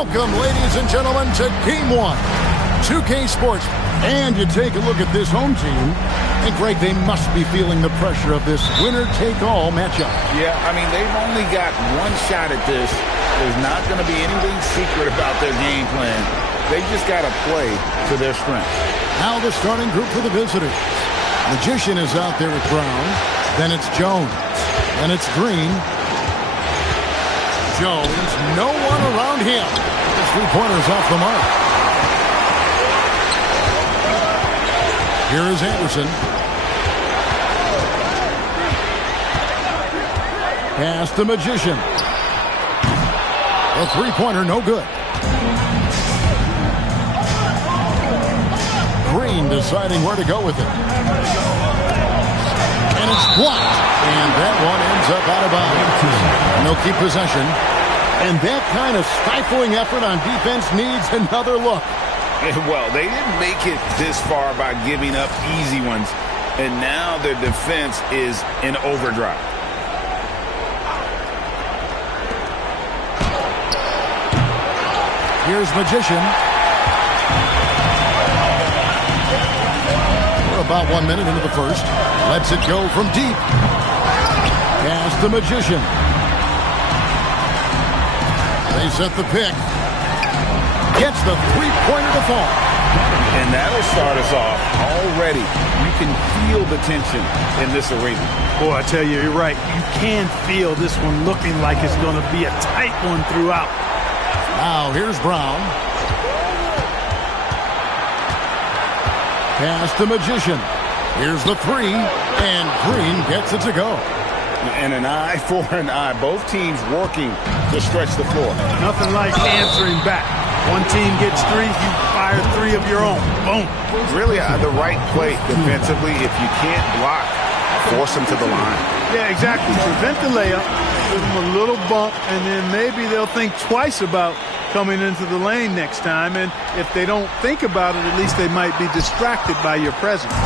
Welcome, ladies and gentlemen, to Game 1. 2K Sports. And you take a look at this home team, and Greg, they must be feeling the pressure of this winner-take-all matchup. Yeah, I mean, they've only got one shot at this. There's not going to be anything secret about their game plan. They just got to play to their strength. Now the starting group for the visitors. Magician is out there with Brown. Then it's Jones. Then it's Green. Jones, no one around him. The three-pointer's off the mark. Here is Anderson. Pass the Magician. A three-pointer, no good. Green deciding where to go with it. And it's blocked. And that one ends up out of bounds. And they'll keep possession. And that kind of stifling effort on defense needs another look. Well, they didn't make it this far by giving up easy ones. And now their defense is in overdrive. Here's Magician. We're about 1 minute into the first. Lets it go from deep. Pass the Magician. They set the pick. Gets the three-pointer to fall. And that'll start us off already. You can feel the tension in this arena. Boy, I tell you, you're right. You can feel this one looking like it's going to be a tight one throughout. Now, here's Brown. Pass the Magician. Here's the three, and Green gets it to go. And an eye for an eye. Both teams working to stretch the floor. Nothing like answering back. One team gets three, you fire three of your own. Boom. Really the right play defensively. If you can't block, force them to the line. Yeah, exactly. Prevent the layup, give them a little bump, and then maybe they'll think twice about coming into the lane next time. And if they don't think about it, at least they might be distracted by your presence.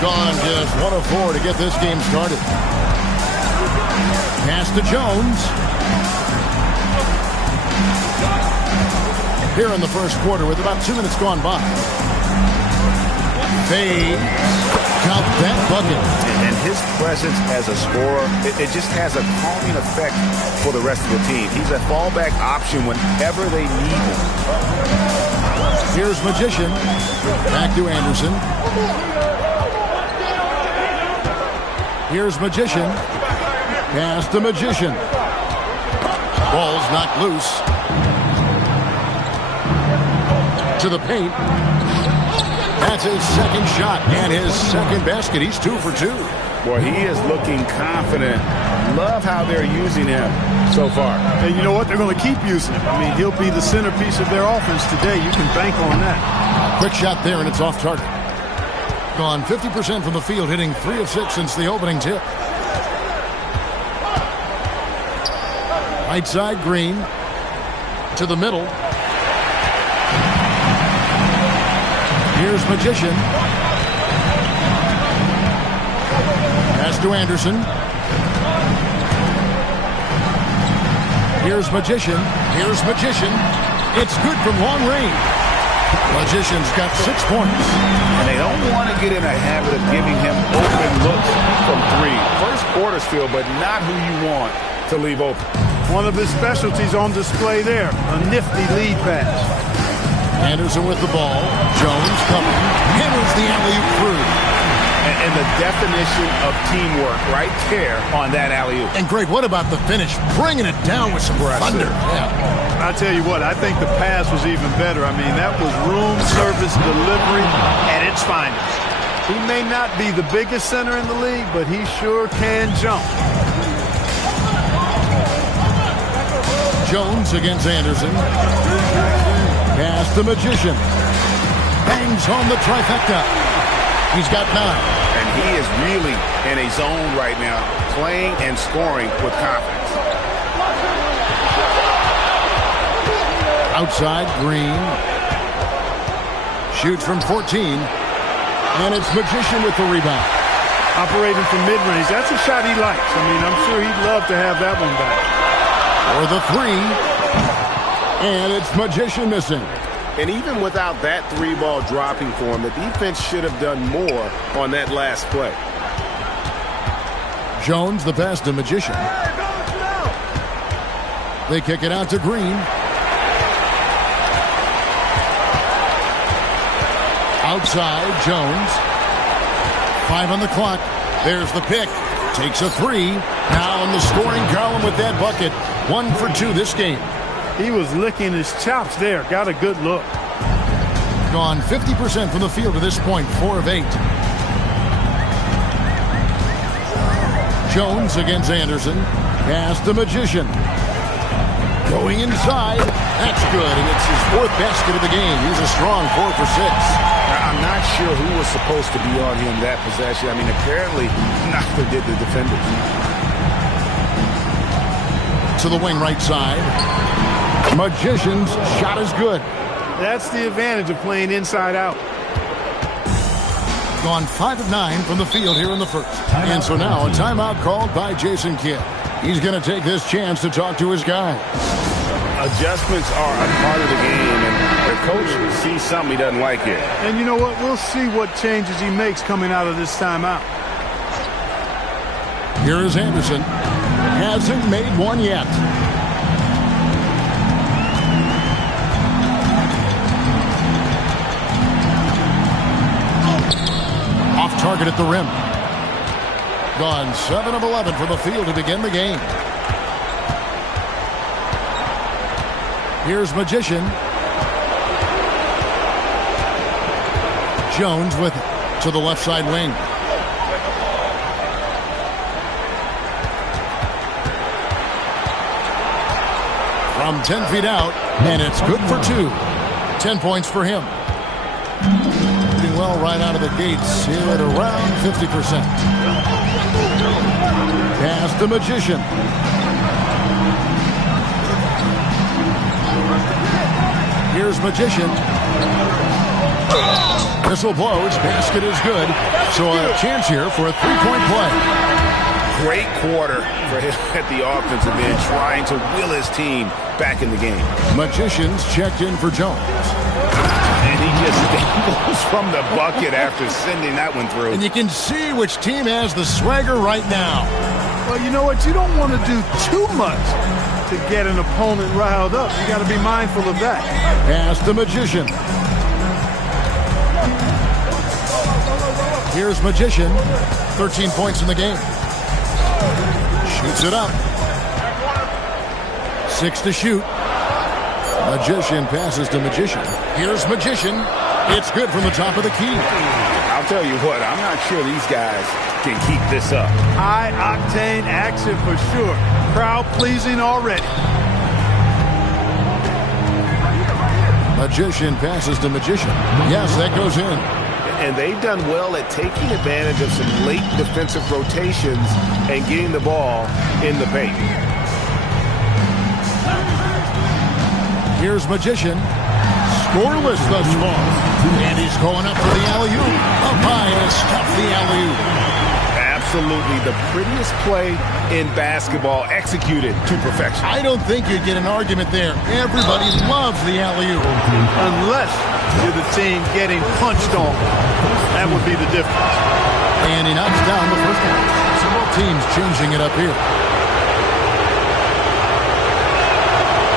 Gone just 1 of 4 to get this game started. Pass to Jones. Here in the first quarter with about 2 minutes gone by. They count that bucket. And his presence as a scorer, it just has a calming effect for the rest of the team. He's a fallback option whenever they need him. Here's Magician. Back to Anderson. Here's Magician. Pass the Magician. Ball's knocked loose. To the paint. That's his second shot and his second basket. He's 2 for 2. Boy, he is looking confident. Love how they're using him so far. And you know what? They're going to keep using him. I mean, he'll be the centerpiece of their offense today. You can bank on that. Quick shot there, and it's off target. Gone 50% from the field, hitting 3 of 6 since the opening tip. Right side, Green. To the middle. Here's Magician. Pass to Anderson. Here's Magician. Here's Magician. It's good from long range. Magician's got 6 points. And they don't want to get in a habit of giving him open looks from 3. First quarter still, but not who you want to leave open. One of his specialties on display there. A nifty lead pass. Anderson with the ball. Jones coming. Hammers the alley-oop through. And the definition of teamwork right there on that alley-oop. And Greg, what about the finish? Bringing it down with some thunder. Yeah. I'll tell you what, I think the pass was even better. I mean, that was room service delivery at its finest. He may not be the biggest center in the league, but he sure can jump. Jones against Anderson. Pass the Magician. Bangs home the trifecta. He's got 9. And he is really in a zone right now, playing and scoring with confidence. Outside, Green. Shoots from 14. And it's Magician with the rebound. Operating from mid-range. That's a shot he likes. I mean, I'm sure he'd love to have that one back. For the 3. And it's Magician missing. And even without that 3-ball dropping for him, the defense should have done more on that last play. Jones, the pass to Magician. They kick it out to Green. Outside, Jones. 5 on the clock. There's the pick. Takes a 3. Now in the scoring column with that bucket. 1 for 2 this game. He was licking his chops there. Got a good look. Gone 50% from the field to this point. 4 of 8. Jones against Anderson. Pass the Magician. Going inside. That's good, and it's his 4th basket of the game. He's a strong 4 for 6. I'm not sure who was supposed to be on him that possession. I mean, apparently, neither did the defender. To the wing right side. Magician's shot is good. That's the advantage of playing inside out. Gone 5 of 9 from the field here in the first. And so now a timeout called by Jason Kidd. He's going to take this chance to talk to his guys. Adjustments are a part of the game, and the coach sees something he doesn't like here. And you know what? We'll see what changes he makes coming out of this timeout. Here is Anderson. Hasn't made one yet. Off target at the rim. Gone 7 of 11 from the field to begin the game. Here's Magician. Jones with it to the left side wing. From 10 feet out, and it's good for 2. 10 points for him. Doing well right out of the gates here at around 50%. Pass the Magician. Here's Magician. Whistle blows. Basket is good. So a chance here for a 3-point play. Great quarter for him at the offensive end, trying to will his team back in the game. Magician's checked in for Jones. And he just stumbles from the bucket after sending that one through. And you can see which team has the swagger right now. Well, you know what? You don't want to do too much to get an opponent riled up. You got to be mindful of that. Pass the Magician. Here's Magician. 13 points in the game. Shoots it up. 6 to shoot. Magician passes to Magician. Here's Magician. It's good from the top of the key. I'll tell you what, I'm not sure these guys can keep this up. High-octane action for sure. Crowd-pleasing already. Magician passes to Magician. Yes, that goes in. And they've done well at taking advantage of some late defensive rotations and getting the ball in the paint. Here's Magician. Scoreless thus far. And he's going up for the alley-oop. Up high and stuff the alley-oop. Absolutely the prettiest play in basketball, executed to perfection. I don't think you'd get an argument there. Everybody loves the alley-oop. Unless you're the team getting punched on. That would be the difference. And he knocks down the first one. So both teams changing it up here.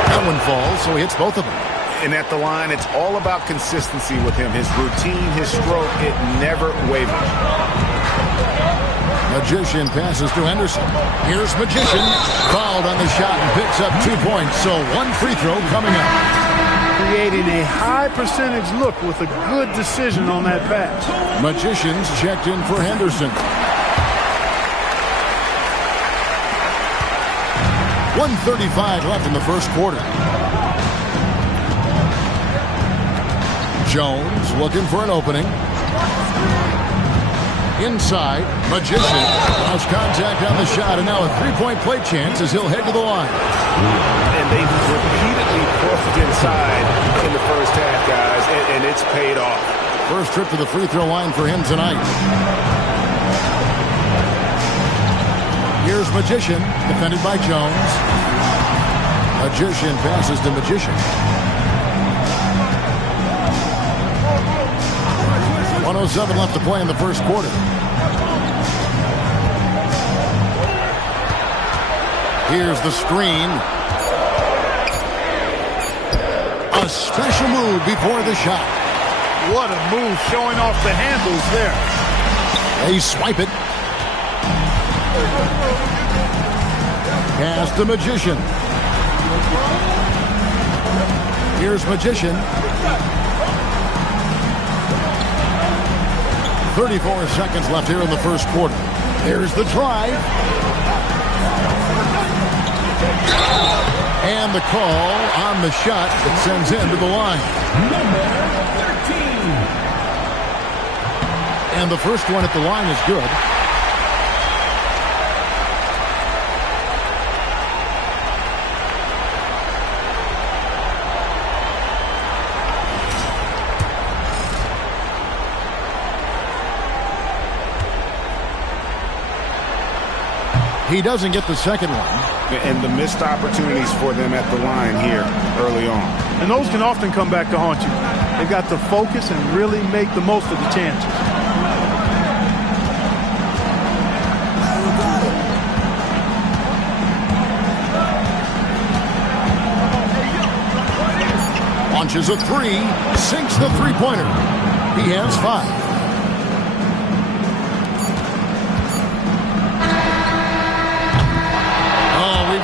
That one falls, so he hits both of them. And at the line, it's all about consistency with him. His routine, his stroke, it never wavers. Magician passes to Henderson. Here's Magician. Fouled on the shot and picks up 2 points. So 1 free throw coming up. Creating a high percentage look with a good decision on that pass. Magician's checked in for Henderson. 1:35 left in the first quarter. Jones looking for an opening. Inside, Magician lost contact on the shot, and now a 3-point play chance as he'll head to the line. And they've repeatedly pushed inside in the first half, guys, and it's paid off. First trip to the free throw line for him tonight. Here's Magician, defended by Jones. Magician passes to Magician. 1:07 left to play in the first quarter. Here's the screen. A special move before the shot. What a move, showing off the handles there. They swipe it. Pass to Magician. Here's Magician. 34 seconds left here in the first quarter. There's the drive. And the call on the shot that sends him to the line. Number 13. And the first one at the line is good. He doesn't get the second one. And the missed opportunities for them at the line here early on. And those can often come back to haunt you. They've got to focus and really make the most of the chances. Launches a three, sinks the three-pointer. He has 5.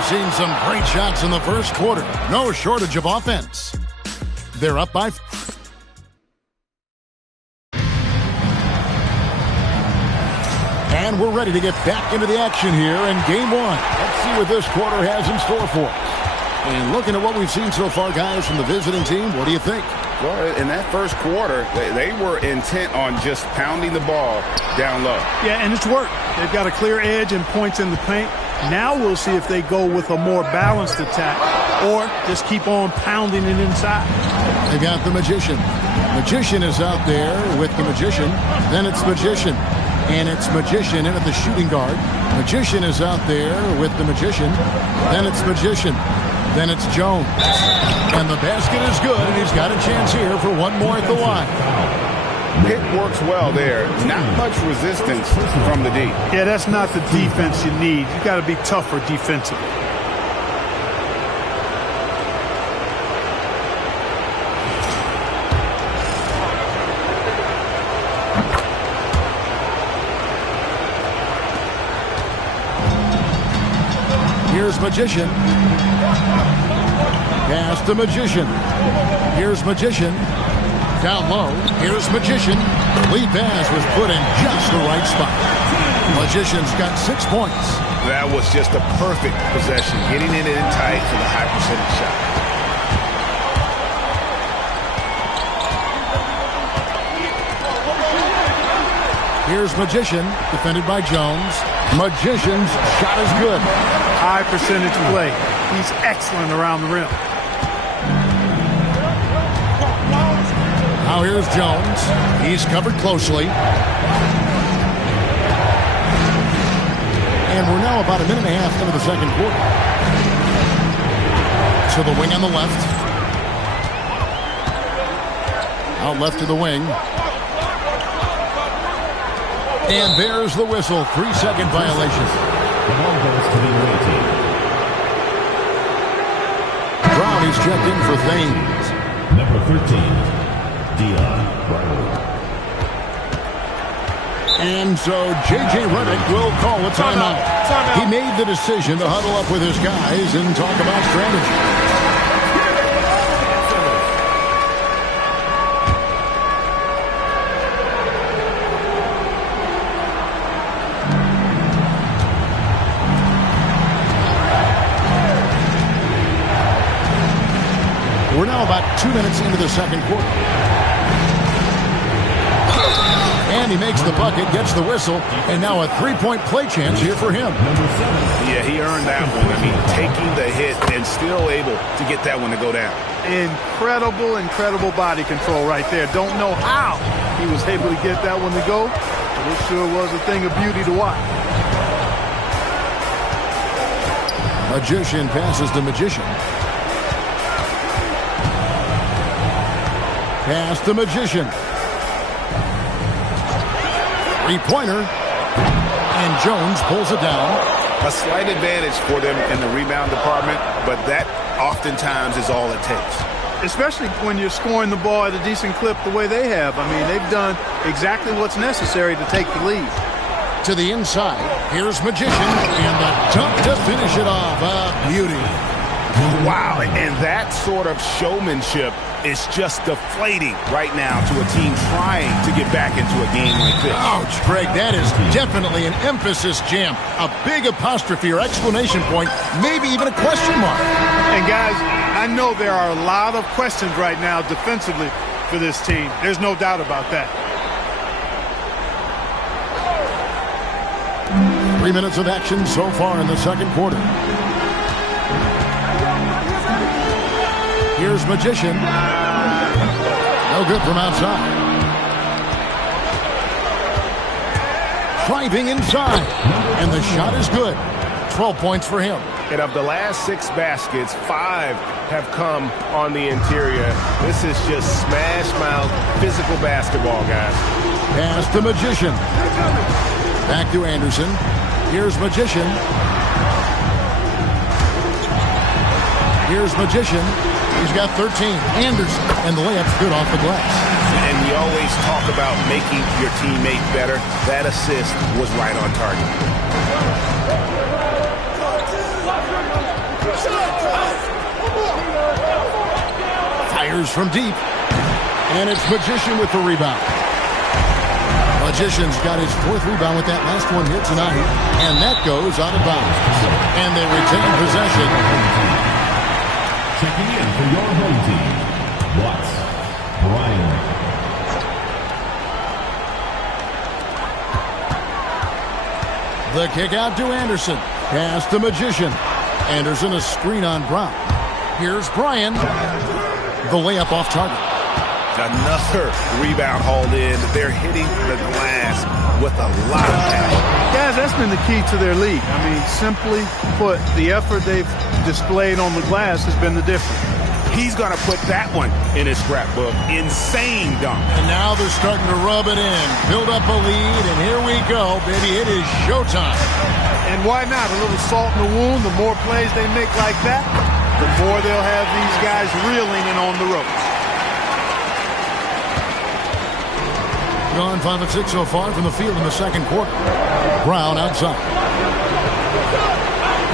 Seen some great shots in the first quarter. No shortage of offense. They're up by... And we're ready to get back into the action here in game 1. Let's see what this quarter has in store for us. And looking at what we've seen so far, guys, from the visiting team, what do you think? Well, in that first quarter, they were intent on just pounding the ball down low. Yeah, and it's worked. They've got a clear edge and points in the paint. Now we'll see if they go with a more balanced attack or just keep on pounding it inside. They got the Magician. Magician is out there with the Magician. Then it's Magician. And it's Magician in at the shooting guard. Magician is out there with the Magician. Then it's Magician. Then it's Jones. And the basket is good, and he's got a chance here for one more at the line. Pick works well there. Not much resistance from the D. Yeah, that's not the defense you need. You got to be tougher defensively. Here's Magician. Pass to Magician. Here's Magician. Down low, here's Magician. Lead pass was put in just the right spot. Magician's got 6 points. That was just a perfect possession, getting it in tight for the high percentage shot. Here's Magician, defended by Jones. Magician's shot is good. High percentage play. He's excellent around the rim. Now here's Jones. He's covered closely. And we're now about a minute and a half into the second quarter. To the wing on the left. Out left to the wing. And there's the whistle. 3-second violation. The ball goes to the away team. Brown is checked in for Thames. Number 13. And so J.J. Redick will call a timeout. He made the decision to huddle up with his guys and talk about strategy. We're now about 2 minutes into the second quarter. And he makes the bucket, gets the whistle, and now a three-point play chance here for him. Yeah, he earned that one. I mean, taking the hit and still able to get that one to go down. Incredible body control right there. Don't know how he was able to get that one to go, but it sure was a thing of beauty to watch. Magician passes to Magician. Pass the Magician. Three-pointer. And Jones pulls it down. A slight advantage for them in the rebound department, but that oftentimes is all it takes. Especially when you're scoring the ball at a decent clip the way they have. I mean, they've done exactly what's necessary to take the lead. To the inside. Here's Magician. And the dunk to finish it off. A beauty. Wow, and that sort of showmanship is just deflating right now to a team trying to get back into a game like this. Ouch, Greg, that is definitely an emphasis jam. A big apostrophe or exclamation point, maybe even a question mark. And guys, I know there are a lot of questions right now defensively for this team. There's no doubt about that. 3 minutes of action so far in the second quarter. Here's Magician. No good from outside. Driving inside. And the shot is good. 12 points for him. And of the last 6 baskets, 5 have come on the interior. This is just smash mouth physical basketball, guys. Pass the Magician. Back to Anderson. Here's Magician. Here's Magician. He's got 13. Anderson. And the layup's good off the glass. And we always talk about making your teammate better. That assist was right on target. Fires from deep. And it's Magician with the rebound. Magician's got his 4th rebound with that last one here tonight. And that goes out of bounds. And they retain possession. Checking in for your home team, Watts Bryant. The kick out to Anderson. Pass to Magician. Anderson a screen on Brown. Here's Bryan. The layup off target. Another rebound hauled in. They're hitting the glass with a lot of passion. Guys, that's been the key to their lead. I mean, simply put, the effort they've displayed on the glass has been the difference. He's going to put that one in his scrapbook. Insane dunk. And now they're starting to rub it in. Build up a lead, and here we go, baby. It is showtime. And why not? A little salt in the wound. The more plays they make like that, the more they'll have these guys reeling and on the ropes. Gone 5 of 6 so far from the field in the second quarter. Brown outside.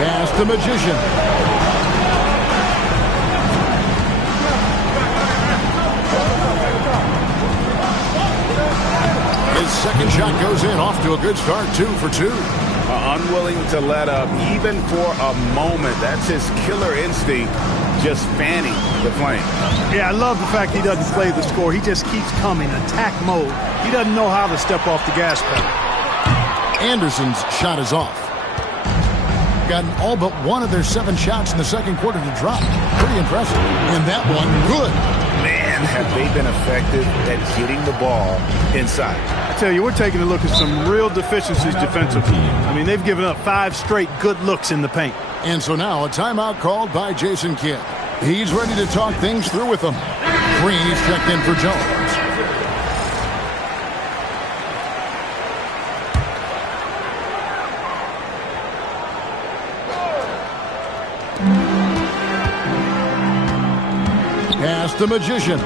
Pass the Magician. His second shot goes in, off to a good start, 2 for 2. Unwilling to let up, even for a moment. That's his killer instinct, just fanning the flame. Yeah, I love the fact he doesn't play the score. He just keeps coming, attack mode. He doesn't know how to step off the gas pedal. Anderson's shot is off. Gotten all but one of their 7 shots in the second quarter to drop. Pretty impressive. And that one, good. Man, have they been effective at getting the ball inside. I tell you, we're taking a look at some real deficiencies defensively. I mean, they've given up 5 straight good looks in the paint. And so now a timeout called by Jason Kidd. He's ready to talk things through with them. Green's checked in for Jones. Pass the Magician.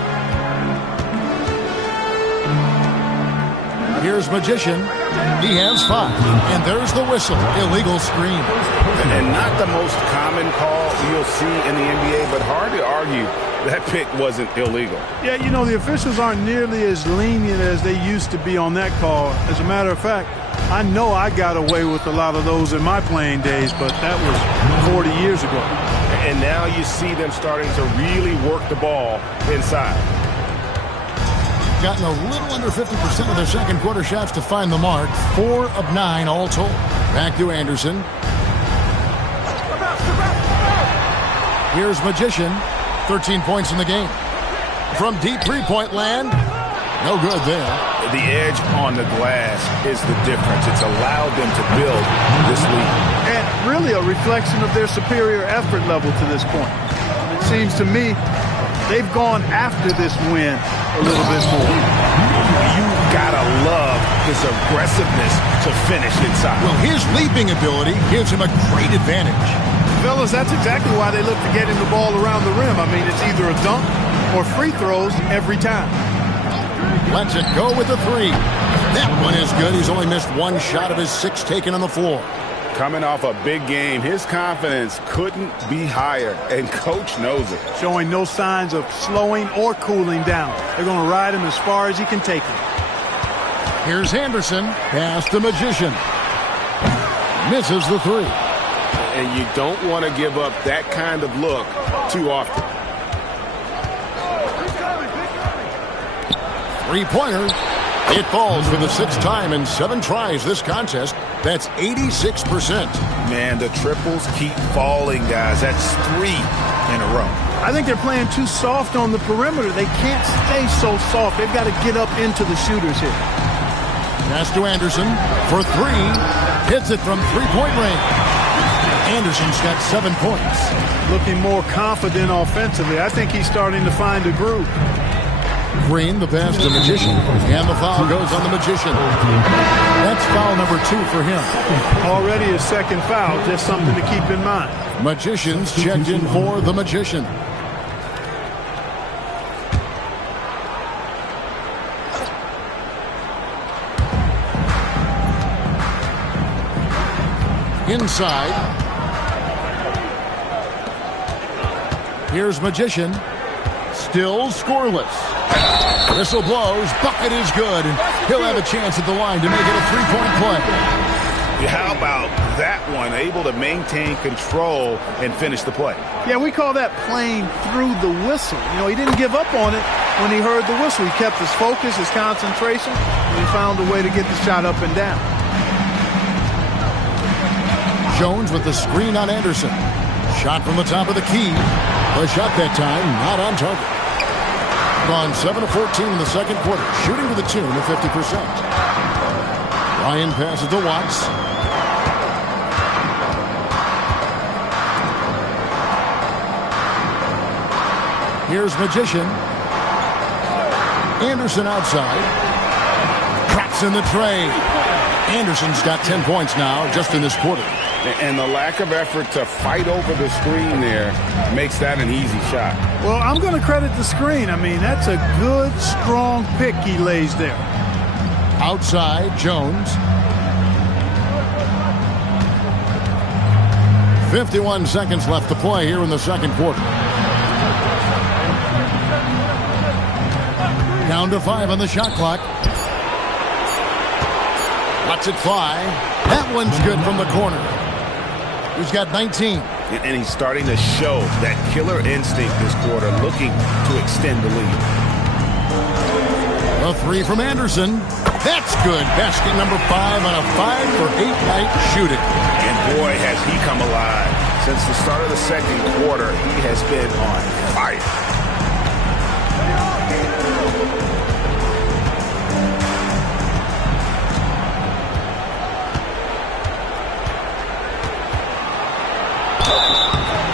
Here's Magician. He has 5. And there's the whistle. Illegal screen. And not the most common call you'll see in the NBA, but hard to argue that pick wasn't illegal. Yeah, you know, the officials aren't nearly as lenient as they used to be on that call. As a matter of fact, I know I got away with a lot of those in my playing days, but that was 40 years ago. And now you see them starting to really work the ball inside. Gotten a little under 50% of their second quarter shots to find the mark. 4 of 9 all told. Back to Anderson. Here's Magician. 13 points in the game. From deep three-point land. No good there. The edge on the glass is the difference. It's allowed them to build this lead. And really a reflection of their superior effort level to this point. It seems to me they've gone after this win a little bit more. You gotta love his aggressiveness to finish inside. Well, his leaping ability gives him a great advantage. Fellas, that's exactly why they look to get him the ball around the rim. I mean, it's either a dunk or free throws every time. Lets it go with the three. That one is good. He's only missed one shot of his 6 taken on the floor. Coming off a big game, his confidence couldn't be higher, and coach knows it. Showing no signs of slowing or cooling down. They're going to ride him as far as he can take him. Here's Anderson, past the Magician. Misses the three. And you don't want to give up that kind of look too often. Three-pointer. It falls for the 6th time in 7 tries this contest. That's 86%. Man, the triples keep falling, guys. That's 3 in a row. I think they're playing too soft on the perimeter. They can't stay so soft. They've got to get up into the shooters here. Pass to Anderson for 3. Hits it from 3-point range. Anderson's got 7 points. Looking more confident offensively. I think he's starting to find a groove. Green, the pass to the Magician, and the foul goes on the Magician. That's foul number 2 for him. Already his 2nd foul, just something to keep in mind. Magician's checked in for the Magician. Inside. Here's Magician. Still scoreless. Whistle blows. Bucket is good. And he'll have a chance at the line to make it a 3-point play. How about that one? Able to maintain control and finish the play. Yeah, we call that playing through the whistle. You know, he didn't give up on it when he heard the whistle. He kept his focus, his concentration, and he found a way to get the shot up and down. Jones with the screen on Anderson. Shot from the top of the key. The shot that time not on target. Gone 7 of 14 in the 2nd quarter. Shooting to the tune of 50%. Ryan passes to Watts. Here's Magician. Anderson outside. Traps in the tray. Anderson's got 10 points now just in this quarter. And the lack of effort to fight over the screen there makes that an easy shot. Well, I'm going to credit the screen. I mean, that's a good, strong pick he lays there. Outside, Jones. 51 seconds left to play here in the 2nd quarter. Down to 5 on the shot clock. Lets it fly. That one's good from the corner. He's got 19. And he's starting to show that killer instinct this quarter, looking to extend the lead. A 3 from Anderson. That's good. Basket number 5 on a 5-for-8 night shooting. And boy, has he come alive. Since the start of the 2nd quarter, he has been on fire.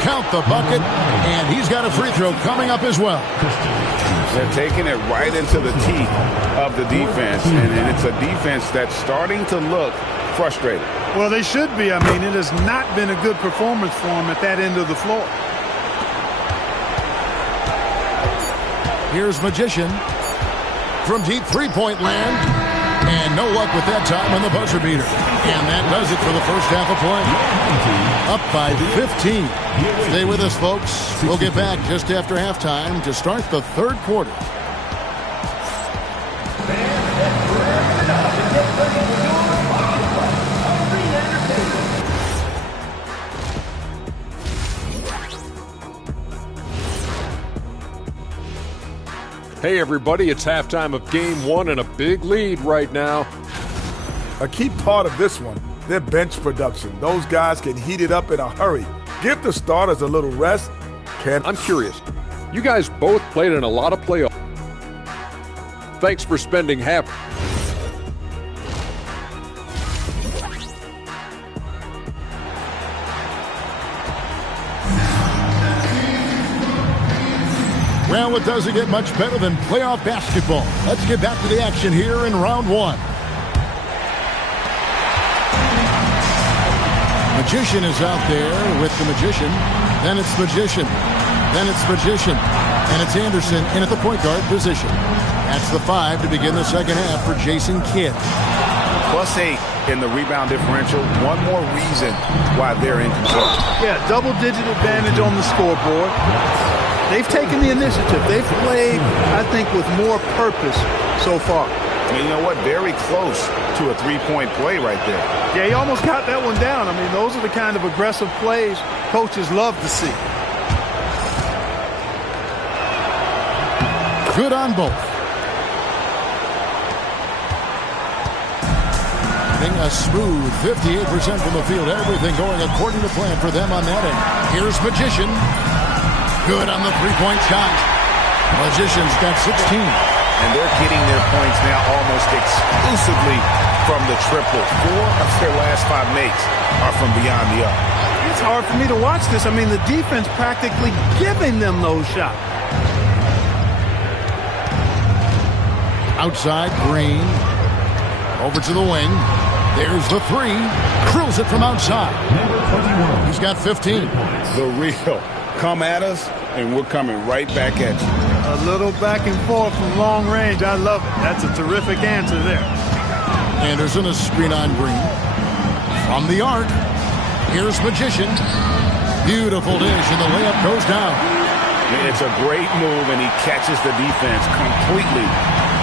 Count the bucket, and he's got a free throw coming up as well. They're taking it right into the teeth of the defense, and it's a defense that's starting to look frustrated. Well, they should be. I mean, it has not been a good performance for them at that end of the floor. Here's Magician from deep 3-point land. And no luck with that time on the buzzer beater. And that does it for the first half of play. Up by 15. Stay with us, folks. We'll get back just after halftime to start the 3rd quarter. Hey everybody, it's halftime of game 1 and a big lead right now. A key part of this one, their bench production. Those guys can heat it up in a hurry. Give the starters a little rest. I'm curious, you guys both played in a lot of playoffs. Thanks for spending half. Well, it doesn't get much better than playoff basketball. Let's get back to the action here in round one. Magician is out there with the Magician. Then it's Magician. Then it's Magician. And it's Anderson in at the point guard position. That's the 5 to begin the second half for Jason Kidd. +8 in the rebound differential. One more reason why they're in control. Yeah, double-digit advantage on the scoreboard. They've taken the initiative. They've played, I think, with more purpose so far. And you know what? Very close to a three-point play right there. Yeah, he almost got that one down. I mean, those are the kind of aggressive plays coaches love to see. Good on both. A smooth 58% from the field. Everything going according to plan for them on that end. Here's Magician. Good on the three-point shot. Magician's got 16. And they're getting their points now almost exclusively from the triple. 4 of their last 5 makes are from beyond the arc. It's hard for me to watch this. I mean, the defense practically giving them those shots. Outside, Green. Over to the wing. There's the 3. Drills it from outside. He's got 15. The real. Come at us, and we're coming right back at you. A little back and forth from long range. I love it. That's a terrific answer there. Anderson, a screen on Green. From the arc. Here's Magician. Beautiful dish, and the layup goes down. It's a great move, and he catches the defense completely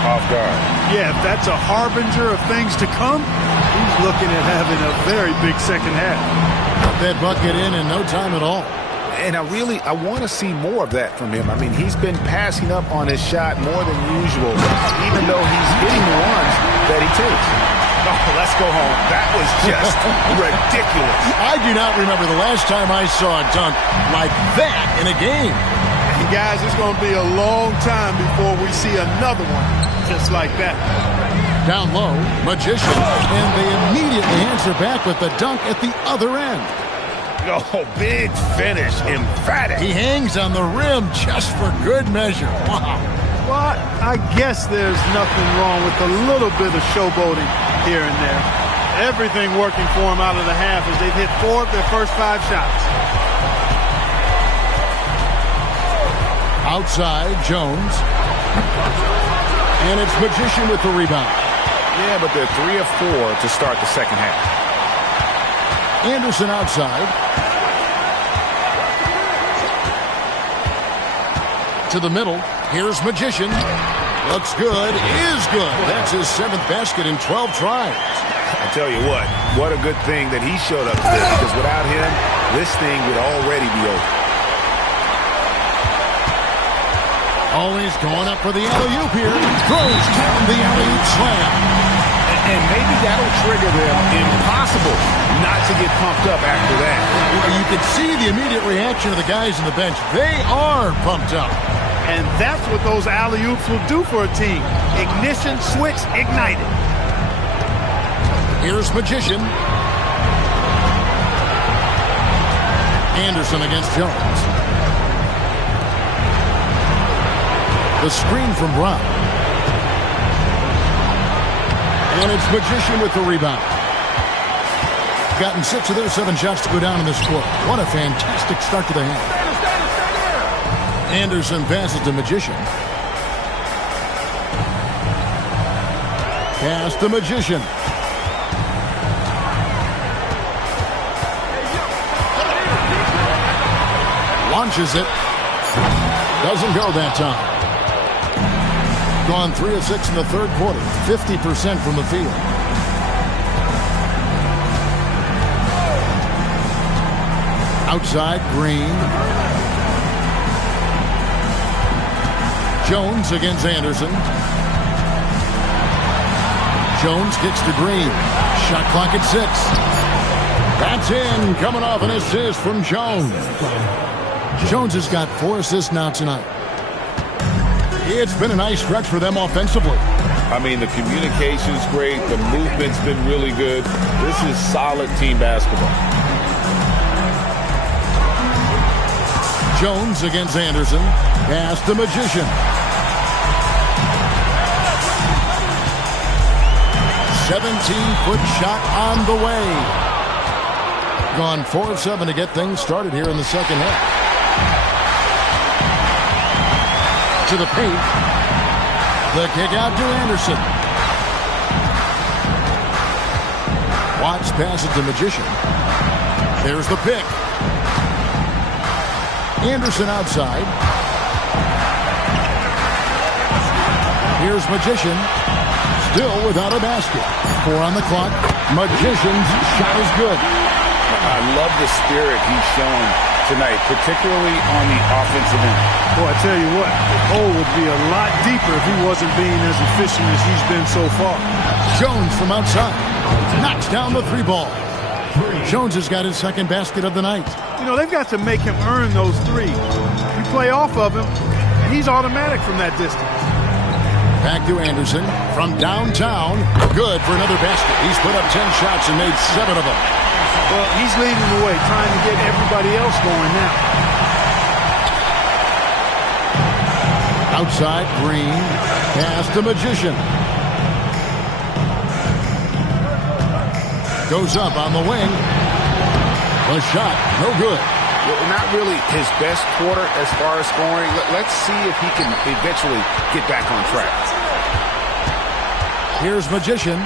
off guard. Yeah, if that's a harbinger of things to come, he's looking at having a very big second half. That bucket in no time at all. And I want to see more of that from him. I mean, he's been passing up on his shot more than usual, even though he's hitting the ones that he takes. Oh, let's go home. That was just ridiculous. I do not remember the last time I saw a dunk like that in a game. And guys, it's going to be a long time before we see another one just like that. Down low, Magician, and they immediately answer back with the dunk at the other end. Oh, big finish, emphatic. He hangs on the rim just for good measure. Wow. Well, I guess there's nothing wrong with a little bit of showboating here and there. Everything working for him out of the half as they've hit 4 of their first 5 shots. Outside, Jones. And it's Magician with the rebound. Yeah, but they're 3 of 4 to start the second half. Anderson outside. To the middle. Here's Magician. Looks good. Is good. That's his 7th basket in 12 tries. I tell you what a good thing that he showed up today, because without him, this thing would already be over. Always going up for the alley-oop here. Throws down the alley-oop slam. And maybe that'll trigger them. Impossible not to get pumped up after that. You can see the immediate reaction of the guys on the bench. They are pumped up. And that's what those alley-oops will do for a team. Ignition switch ignited. Here's Magician. Anderson against Jones. The screen from Brown. And it's Magician with the rebound. Gotten 6 of their 7 shots to go down in this quarter. What a fantastic start to the half. Anderson passes to Magician. Pass to Magician. Launches it. Doesn't go that time. Gone 3 of 6 in the third quarter. 50% from the field. Outside, Green. Jones against Anderson. Jones kicks to Green. Shot clock at 6. That's in. Coming off an assist from Jones. Jones has got 4 assists now tonight. It's been a nice stretch for them offensively. I mean, the communication's great. The movement's been really good. This is solid team basketball. Jones against Anderson. Pass the Magician. 17-foot shot on the way. Gone 4 of 7 to get things started here in the second half. To the paint. The kick out to Anderson. Watts passes the Magician. There's the pick. Anderson outside. Here's Magician. Still without a basket. 4 on the clock. Magician's shot is good. I love the spirit he's shown tonight, particularly on the offensive end. Boy, I tell you what, the hole would be a lot deeper if he wasn't being as efficient as he's been so far. Jones from outside. Knocks down the 3 ball. Jones has got his second basket of the night. You know, they've got to make him earn those 3. You play off of him, and he's automatic from that distance. Back to Anderson from downtown. Good for another basket. He's put up 10 shots and made 7 of them. Well, he's leading the way, trying to get everybody else going now. Outside, Green. Pass the Magician. Goes up on the wing. The shot, no good. Not really his best quarter as far as scoring. Let's see if he can eventually get back on track. Here's Magician.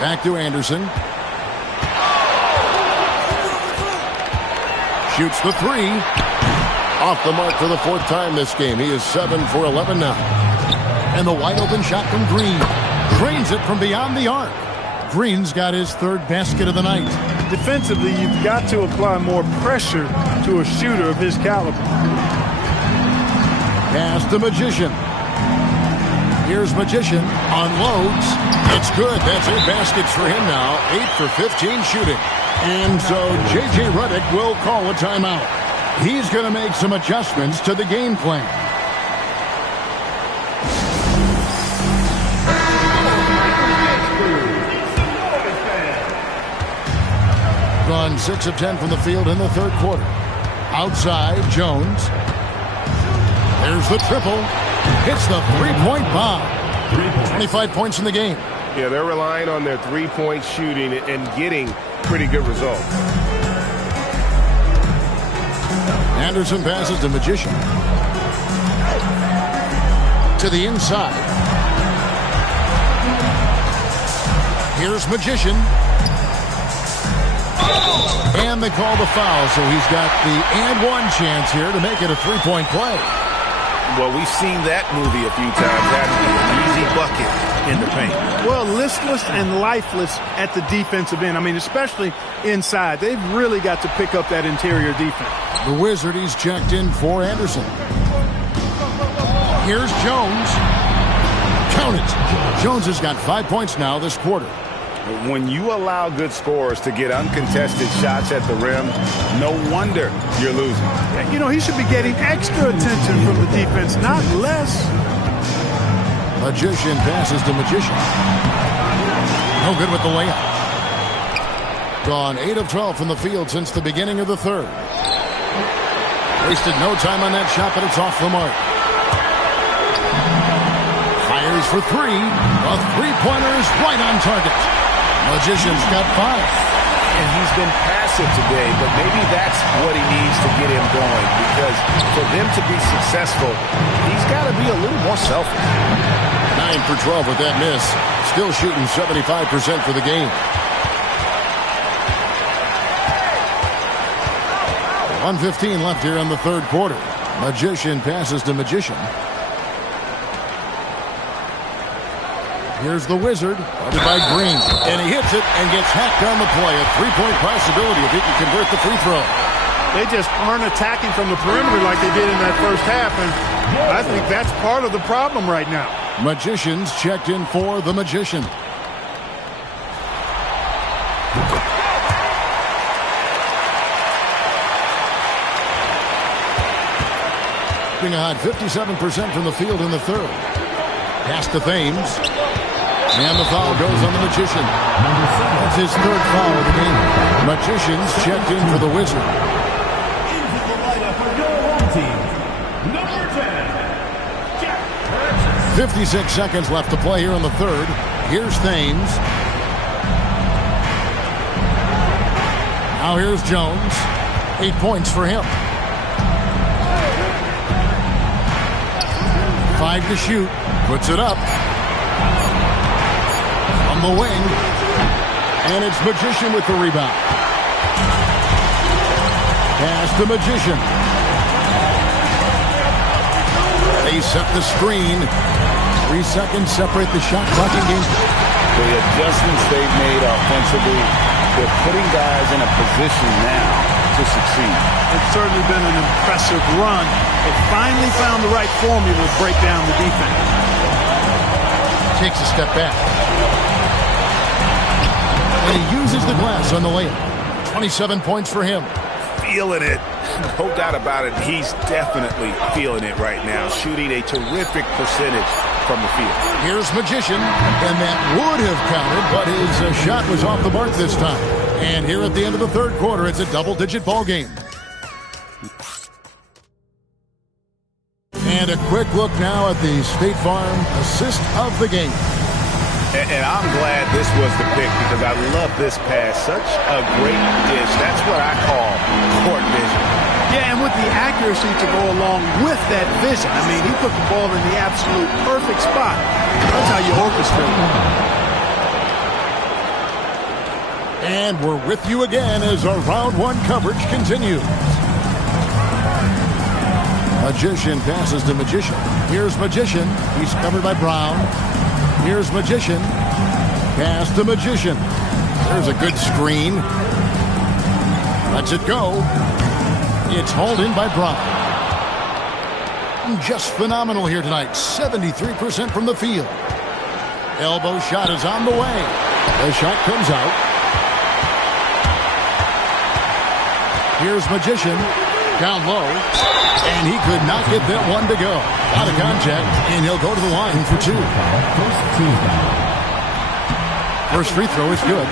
Back to Anderson. Shoots the 3. Off the mark for the 4th time this game. He is 7 for 11 now. And the wide open shot from Green. Drains it from beyond the arc. Green's got his 3rd basket of the night. Defensively, you've got to apply more pressure to a shooter of his caliber. Pass the Magician. Here's Magician. Unloads. It's good. That's 8 baskets for him now. 8 for 15 shooting. And so J.J. Redick will call a timeout. He's going to make some adjustments to the game plan. Gone 6 of 10 from the field in the 3rd quarter. Outside, Jones. There's the triple. Hits the 3-point bomb. 25 points in the game. Yeah, they're relying on their 3-point shooting and getting pretty good results. Anderson passes the Magician. To the inside. Here's Magician. And they call the foul, so he's got the and 1 chance here to make it a 3-point play. Well, we've seen that movie a few times, haven't we? An easy bucket in the paint. Well, listless and lifeless at the defensive end. I mean, especially inside. They've really got to pick up that interior defense. The Wizard, he's checked in for Anderson. Here's Jones. Count it. Jones has got 5 points now this quarter. When you allow good scorers to get uncontested shots at the rim, no wonder you're losing. You know, he should be getting extra attention from the defense, not less. Magician passes to Magician. No good with the layup. Gone 8 of 12 from the field since the beginning of the 3rd. Wasted no time on that shot, but it's off the mark. Fires for 3. A 3-pointer is right on target. Magician's got 5. And he's been passive today, but maybe that's what he needs to get him going, because for them to be successful, he's got to be a little more selfish. 9 for 12 with that miss. Still shooting 75% for the game. 1:15 left here in the 3rd quarter. Magician passes to Magician. Here's the Wizard, guarded by Green. And he hits it and gets hacked on the play. A 3-point possibility if he can convert the free throw. They just aren't attacking from the perimeter like they did in that first half, and I think that's part of the problem right now. Magician's checked in for the Magician. Being a hot 57% from the field in the 3rd. Pass to Thames. And the foul goes on the Magician. That's his third foul of the game. Magician's checked in for the Wizard. Into the lineup for your home team, number 10, 56 seconds left to play here in the third. Here's Thames. Now here's Jones. 8 points for him. 5 to shoot. Puts it up. On the wing. And it's Magician with the rebound. Pass to Magician. They set the screen. 3 seconds separate the shot clock in game. The adjustments they've made offensively, they're putting guys in a position now to succeed. It's certainly been an impressive run. They finally found the right formula to break down the defense. Takes a step back. And he uses the glass on the layup. 27 points for him. Feeling it. No doubt about it. He's definitely feeling it right now. Shooting a terrific percentage from the field. Here's Magician. And that would have counted, but his shot was off the mark this time. And here at the end of the third quarter, it's a double-digit ball game. And a quick look now at the State Farm assist of the game. And I'm glad this was the pick because I love this pass. Such a great dish. That's what I call court vision. Yeah, and with the accuracy to go along with that vision. I mean, he put the ball in the absolute perfect spot. That's how you orchestrate it. And we're with you again as our round one coverage continues. Magician passes to Magician. Here's Magician. He's covered by Brown. Here's Magician. Pass to Magician. There's a good screen. Lets it go. It's hauled in by Brown. Just phenomenal here tonight. 73% from the field. Elbow shot is on the way. The shot comes out. Here's Magician. Down low. And he could not get that one to go. Out of contact, and he'll go to the line for 2. First free throw is good.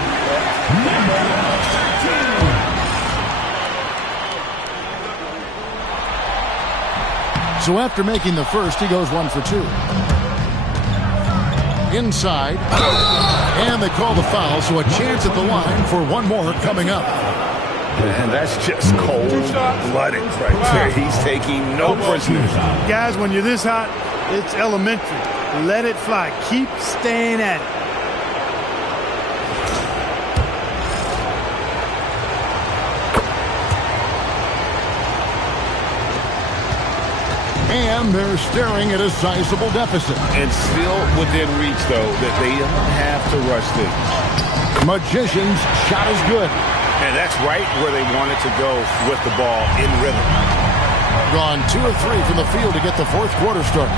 So after making the first, he goes 1 for 2. Inside. And they call the foul, so a chance at the line for one more coming up. And that's just cold-blooded right there. He's taking no prisoners. Guys, when you're this hot, it's elementary. Let it fly. Keep staying at it. And they're staring at a sizable deficit. And still within reach, though, that they don't have to rush this. Magician's shot is good. And that's right where they wanted to go with the ball in rhythm. Gone 2 of 3 from the field to get the fourth quarter started.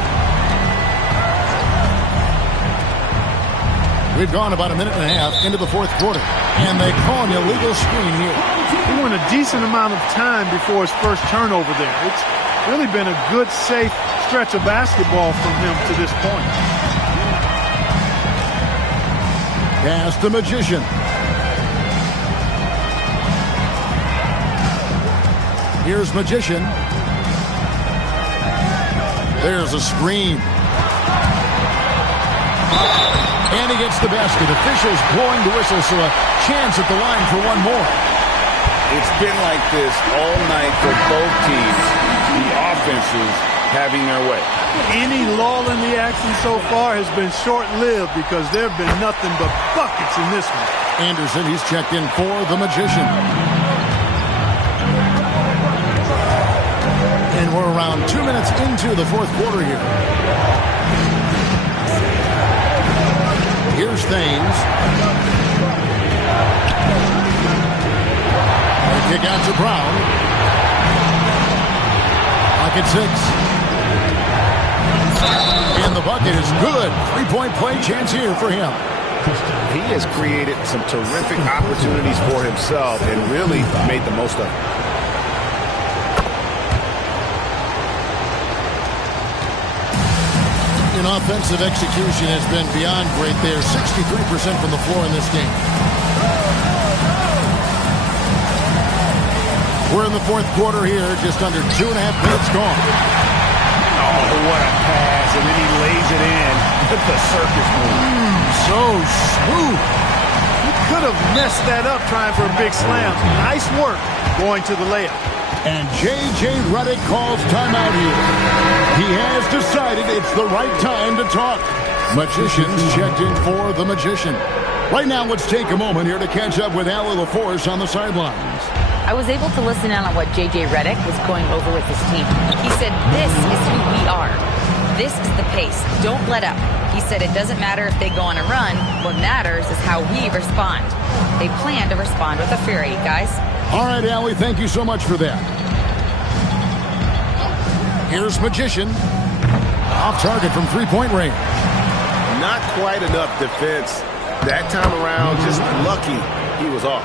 We've gone about a minute and a half into the fourth quarter. And they call an illegal screen here. He went a decent amount of time before his first turnover there. It's really been a good, safe stretch of basketball from him to this point. Pass the Magician. Here's Magician. There's a screen. And he gets the basket. Officials blowing the whistle, so a chance at the line for one more. It's been like this all night for both teams. The offenses having their way. Any lull in the action so far has been short-lived because there have been nothing but buckets in this one. Anderson, he's checked in for the Magician. And we're around 2 minutes into the fourth quarter here. Here's Thames. They kick out to Brown. Pocket 6. And the bucket is good. 3-point play chance here for him. He has created some terrific opportunities for himself and really made the most of it. And offensive execution has been beyond great there. 63% from the floor in this game. We're in the fourth quarter here, just under 2.5 minutes gone. Oh, what a pass, and then he lays it in with the circus move. So smooth. He could have messed that up trying for a big slam. Nice work going to the layup. And J.J. Redick calls timeout here. He has decided it's the right time to talk. Magicians checked in for the Magician. Right now, let's take a moment here to catch up with Allie LaForce on the sidelines. I was able to listen in on what J.J. Redick was going over with his team. He said, this is who we are. This is the pace. Don't let up. He said it doesn't matter if they go on a run. What matters is how we respond. They plan to respond with a fury, guys. All right, Allie, thank you so much for that. Here's Magician. Off target from three-point range. Not quite enough defense. That time around, just lucky he was off.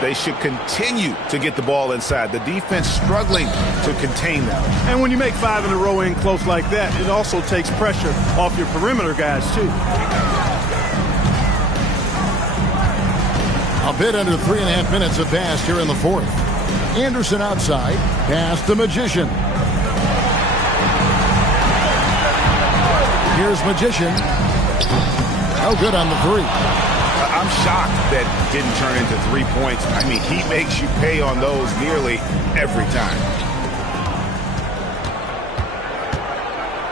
They should continue to get the ball inside. The defense struggling to contain them. And when you make 5 in a row in close like that, it also takes pressure off your perimeter guys, too. A bit under 3.5 minutes have passed here in the fourth. Anderson outside. Pass the Magician. Here's Magician. Oh, good on the three. I'm shocked that didn't turn into 3 points. I mean, he makes you pay on those nearly every time.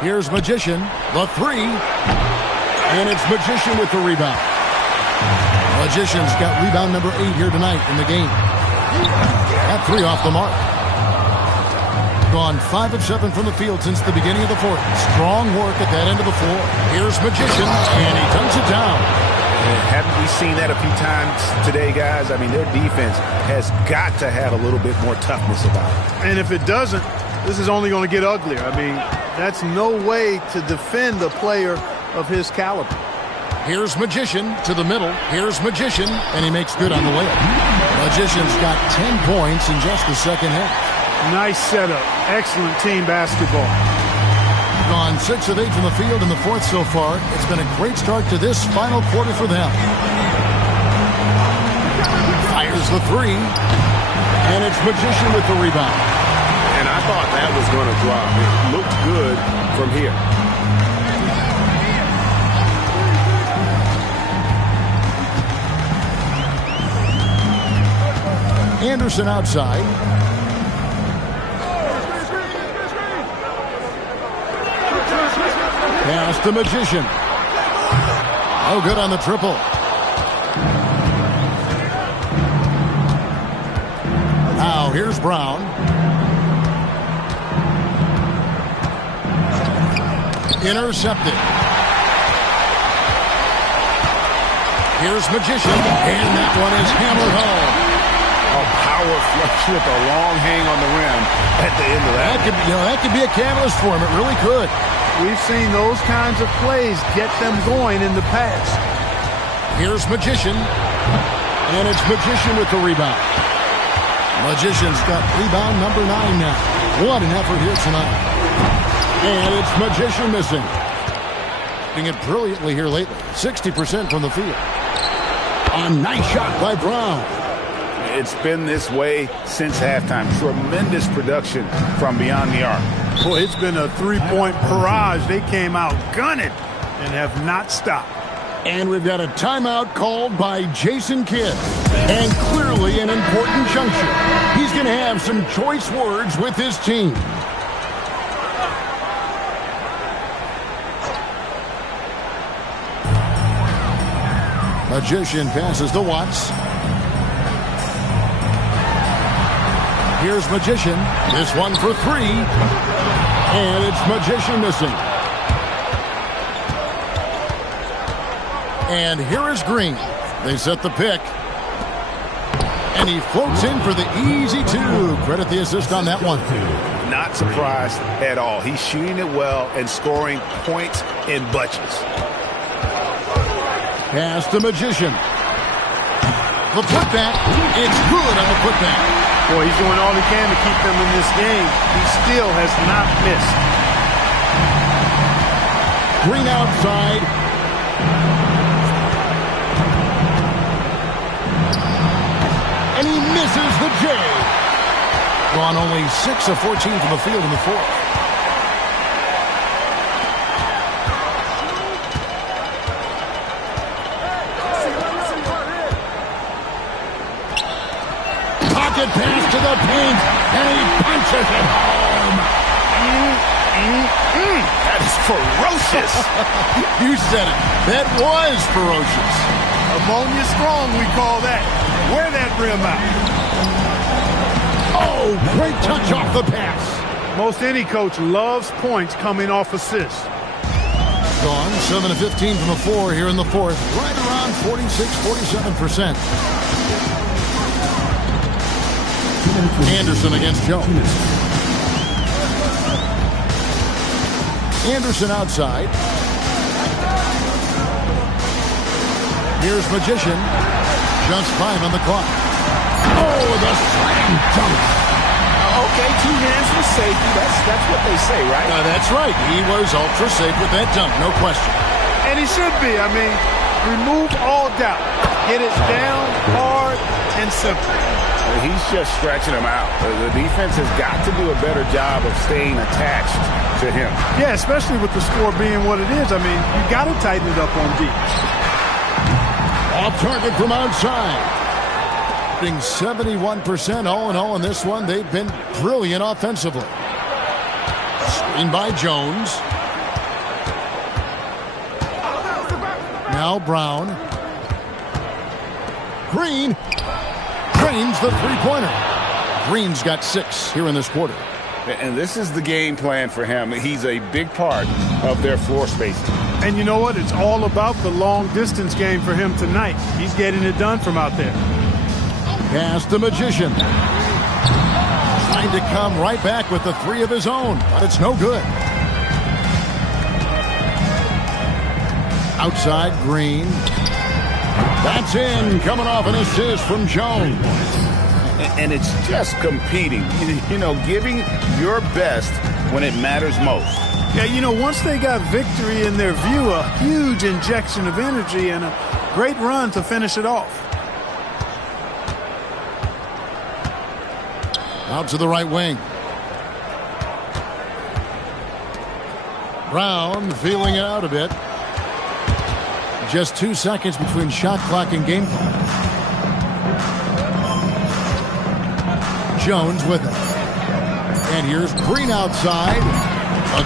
Here's Magician. The three. And it's Magician with the rebound. Magician's got rebound number 8 here tonight in the game. That three off the mark. Gone 5 of 7 from the field since the beginning of the fourth. Strong work at that end of the floor. Here's Magician, and he dunks it down. And haven't we seen that a few times today, guys? I mean, their defense has got to have a little bit more toughness about it. And if it doesn't, this is only going to get uglier. I mean, that's no way to defend a player of his caliber. Here's Magician to the middle. Here's Magician, and he makes good on the layup. Magician's got 10 points in just the second half. Nice setup. Excellent team basketball. Gone 6 of 8 from the field in the fourth so far. It's been a great start to this final quarter for them. Fires the three, and it's Magician with the rebound. And I thought that was going to drop. It looked good from here. Anderson outside. Pass the Magician. Oh, good on the triple. Now here's Brown. Intercepted. Here's Magician, and that one is hammered home. A power flush with a long hang on the rim at the end of that. That could be a catalyst for him. It really could. We've seen those kinds of plays get them going in the past. Here's Magician, and it's Magician with the rebound. Magician's got rebound number 9 now. What an effort here tonight. And it's Magician missing. Doing it brilliantly here lately. 60% from the field. A nice shot by Brown. It's been this way since halftime. Tremendous production from beyond the arc. Boy, it's been a three-point barrage. They came out gunning and have not stopped. And we've got a timeout called by Jason Kidd. And clearly an important juncture. He's going to have some choice words with his team. Magician passes to Watts. Here's Magician. This one for 3. And it's Magician missing. And here is Green. They set the pick. And he floats in for the easy 2. Credit the assist on that one. Not surprised at all. He's shooting it well and scoring points in bunches. Pass the Magician. The putback. It's good on the putback. Boy, he's doing all he can to keep them in this game. He still has not missed. Green outside. And he misses the J. Gone only 6 of 14 from the field in the fourth. Pocket pass to the paint, and he punches it home. That is ferocious. You said it. That was ferocious. Ammonia strong, we call that. Wear that rim out. Oh, great touch off the pass. Most any coach loves points coming off assists. Gone 7 of 15 from the floor here in the fourth. Right around 46-47%. Anderson against Jones. Anderson outside. Here's Magician. Just 5 on the clock. Oh, the slam dunk. Okay, 2 hands for safety. That's what they say, right? That's right. He was ultra safe with that dunk, no question. And he should be. I mean, remove all doubt. Get it down, hard, and simple. He's just stretching him out. The defense has got to do a better job of staying attached to him. Yeah, especially with the score being what it is. I mean, you got to tighten it up on D. Off target from outside. 71% all in all in this one. They've been brilliant offensively. Screen by Jones. Now Brown. Green. Drains the three-pointer. Green's got 6 here in this quarter. And this is the game plan for him. He's a big part of their floor spacing. And you know what? It's all about the long-distance game for him tonight. He's getting it done from out there. Pass the Magician. Trying to come right back with the 3 of his own, but it's no good. Outside, Green. That's in, coming off an assist from Jones. And it's just competing, you know, giving your best when it matters most. Yeah, you know, once they got victory in their view, a huge injection of energy and a great run to finish it off. Out to the right wing. Brown feeling it out a bit. Just 2 seconds between shot clock and game clock. Jones with it. And here's Green outside.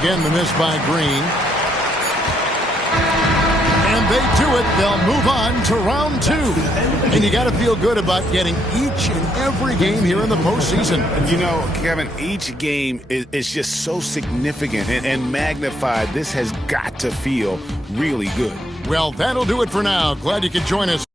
Again, the miss by Green. And they do it. They'll move on to round 2. And you got to feel good about getting each and every game here in the postseason. You know, Kevin, each game is just so significant and magnified. This has got to feel really good. Well, that'll do it for now. Glad you could join us.